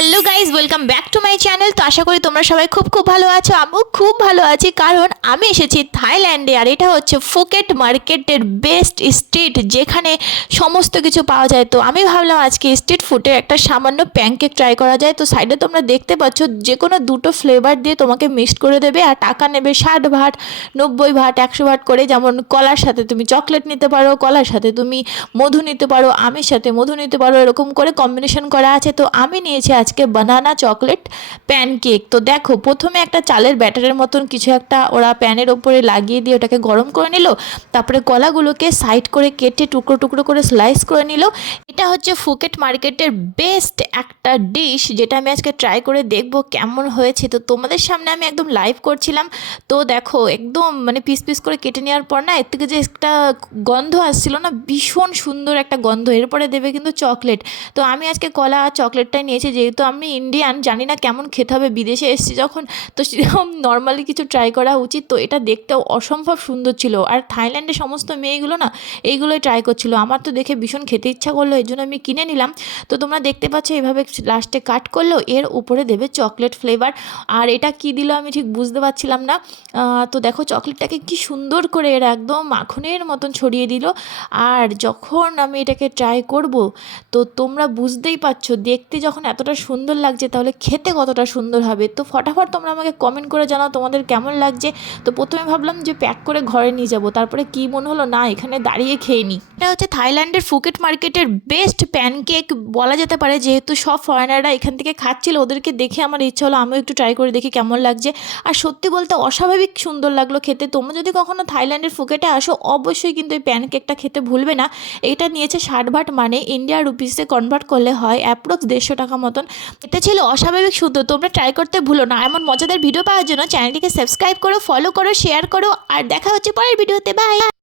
Hello guys, welcome back to my channel. তো আশা করি তোমরা সবাই খুব ভালো আছো। আমিও খুব ভালো আছি, কারণ আমি এসেছি থাইল্যান্ডে। আর এটা হচ্ছে ফুকেট মার্কেটের বেস্ট স্ট্রিট, যেখানে সমস্ত কিছু পাওয়া যায়। তো আমি ভাবলাম আজকে স্ট্রিট ফুডের একটা সামান্য প্যানকেক ট্রাই করা যায়। তো সাইডে তোমরা দেখতে পাচ্ছ যে কোনো দুটো ফ্লেভার দিয়ে তোমাকে মিক্সড করে দেবে, আর টাকা নেবে 60 ভাট, 90 ভাট, 100 ভাট করে। যেমন কলার সাথে তুমি চকলেট নিতে পারো, কলার সাথে তুমি মধু নিতে পারো, আমের সাথে মধু নিতে পারো, এরকম করে কম্বিনেশন করা আছে। তো আমি নিয়েছি আজকে বানানা চকলেট প্যানকেক। তো দেখো, প্রথমে একটা চালের ব্যাটারের মতন কিছু একটা ওরা প্যানের ওপরে লাগিয়ে দিয়ে ওটাকে গরম করে নিল। তারপরে কলাগুলোকে সাইড করে কেটে টুকরো টুকরো করে স্লাইস করে নিল। এটা হচ্ছে ফুকেট মার্কেটের বেস্ট একটা ডিশ, যেটা আমি আজকে ট্রাই করে দেখব কেমন হয়েছে। তো তোমাদের সামনে আমি একদম লাইভ করছিলাম। তো দেখো, একদম মানে পিস পিস করে কেটে নেওয়ার পর না, এর থেকে যে একটা গন্ধ আসছিল না, ভীষণ সুন্দর একটা গন্ধ। এরপরে দেবে কিন্তু চকলেট। তো আমি আজকে কলা আর চকলেটটাই নিয়েছি, যেহেতু আমি ইন্ডিয়ান, জানি না কেমন খেতে হবে, বিদেশে এসেছি যখন, তো সেরকম নর্মালি কিছু ট্রাই করা উচিত। তো এটা দেখতেও অসম্ভব সুন্দর ছিল। আর থাইল্যান্ডের সমস্ত মেয়েগুলো না এইগুলোই ট্রাই করছিল। আমার তো দেখে ভীষণ খেতে ইচ্ছা করলো, এই জন্য আমি কিনে নিলাম। তো তোমরা দেখতে পাচ্ছ এইভাবে লাস্টে কাট করলো, এর উপরে দেবে চকলেট ফ্লেভার। আর এটা কি দিল আমি ঠিক বুঝতে পারছিলাম না। তো দেখো চকলেটটাকে কি সুন্দর করে এরা একদম মাখনের মতন ছড়িয়ে দিল। আর যখন আমি এটাকে ট্রাই করব, তো তোমরা বুঝতেই পারছো দেখতে যখন এতটা সুন্দর লাগছে, তাহলে খেতে কতটা সুন্দর হবে। তো ফটাফট তোমরা আমাকে কমেন্ট করে জানাও তোমাদের কেমন লাগছে। তো প্রথমে ভাবলাম যে প্যাক করে ঘরে নিয়ে যাব, তারপরে কি মনে হলো না, এখানে দাঁড়িয়ে খেয়ে নিই। এটা হচ্ছে থাইল্যান্ডের ফুকেট মার্কেটের বেস্ট প্যানকেক বলা যেতে পারে, যেহেতু সব ফরেনাররা এখান থেকে খাচ্ছিল, ওদেরকে দেখে আমার ইচ্ছা হলো আমিও একটু ট্রাই করে দেখি কেমন লাগছে। আর সত্যি বলতে অস্বাভাবিক সুন্দর লাগলো খেতে। তোমরা যদি কখনো থাইল্যান্ডের ফুকেটে আসো, অবশ্যই কিন্তু এই প্যানকেকটা খেতে ভুলবে না। এটা নিয়েছে 60 ভাট, মানে ইন্ডিয়া রুপিসে কনভার্ট করলে হয় অ্যাপ্রক্স 150 টাকা মতন। এটা ছিল অস্বাভাবিক সুন্দর। তোমরা ট্রাই করতে ভুলো না। এমন মজাদার ভিডিও পাওয়ার জন্য চ্যানেলটিকে সাবস্ক্রাইব করো, ফলো করো, শেয়ার করো। আর দেখা হচ্ছে পরের ভিডিওতে। বাই।